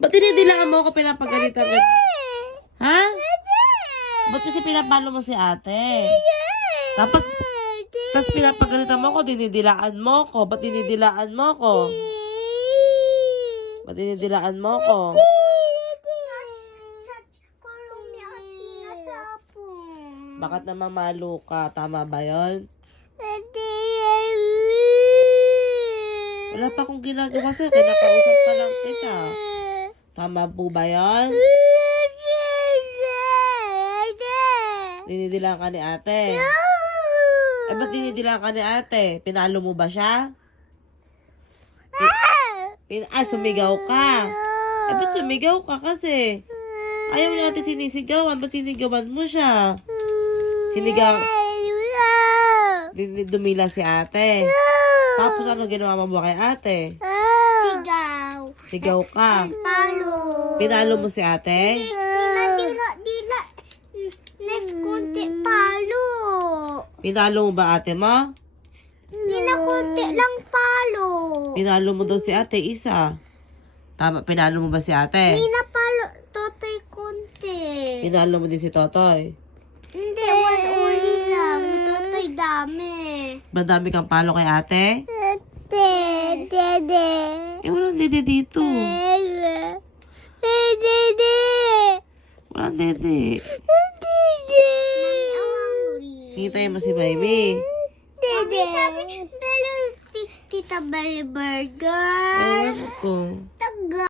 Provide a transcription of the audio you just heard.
Ba't dinidilaan mo ako pinapagalitan ka? Ha? Ba't kasi pinapalo mo si ate? Tapos pinapagalitan mo ako, dinidilaan mo ako. Ba't dinidilaan mo ako? Ba't dinidilaan mo ako? Bakit naman malo ka? Tama ba yun? Wala pa akong ginagawa sa'yo. Kinakausap pa lang kita. Tama po ba yun? Dinidilaan ka ni ate? Eh, ba't dinidilaan ka ni ate? Pinalo mo ba siya? Sumigaw ka. Eh, ba't sumigaw ka kasi? Ayaw niya ate sinisigawan. Ba't sinigawan mo siya? Sinigaw. Dumila si ate. Tapos ano ginawa mo ba kay ate? Sigaw. Sigaw ka. Palo. Pinalo mo si ate? Dila. Next konti palo. Pinalo mo ba ate mo? Dila konti lang palo. Pinalo mo daw si ate isa. Tama, pinalo mo ba si ate? Dila palo. Totoy konti. Pinalo mo din si Totoy. Hindi, uli lang. Totoy dami. Madami kang palo kay ate? Dede. Eh, walang dede dito. Dede. Walang dede. Dede. Hintayin mo si Baby. Dede. Sabi, Tita Belly Burger. Ewan ko.